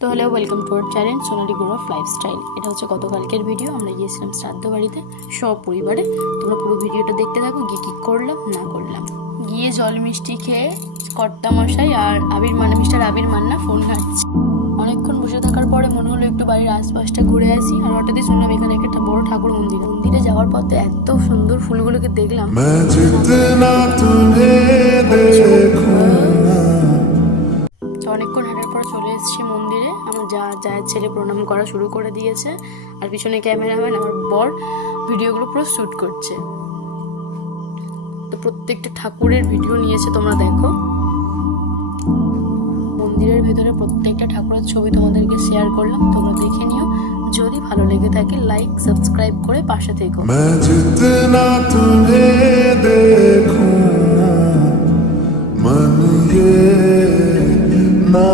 তো hello, welcome to our channel Sonali Gaurav lifestyle. এটা হচ্ছে গতকালকের ভিডিও। আমরা গিয়েছিলাম শ্রাদ্ধ বাড়িতে সব পরিবারে। তোমরা পুরো ভিডিওটা দেখতে থাকো, গিয়ে কী করলাম না করলাম। গিয়ে জল মিষ্টি খেয়ে কর্তামশাই আর মিস্টার আবির মান্না ফোন ঘাটছে। অনেকক্ষণ বসে থাকার পরে মনে হলো একটু বাড়ির আশপাশটা ঘুরে আসি। আর হঠাৎই শুনলাম এখানে একটা বড় ঠাকুর মন্দিরে যাওয়ার পথে এত সুন্দর ফুলগুলোকে দেখলাম। অনেকক্ষণ হাঁটার পর চলে এসেছি মন্দিরে। আমার জায়ের ছেলে প্রণাম করা শুরু করে দিয়েছে, আর পিছনে ক্যামেরাম্যান আমার বর ভিডিওগুলো পুরো শ্যুট করছে। তো প্রত্যেকটা ঠাকুরের ভিডিও নিয়েছে, তোমরা দেখো। মন্দিরের ভেতরে প্রত্যেকটা ঠাকুরের ছবি তোমাদেরকে শেয়ার করলাম, তোমরা দেখে নিও। যদি ভালো লেগে থাকে লাইক সাবস্ক্রাইব করে পাশে থেকো। मन ये ना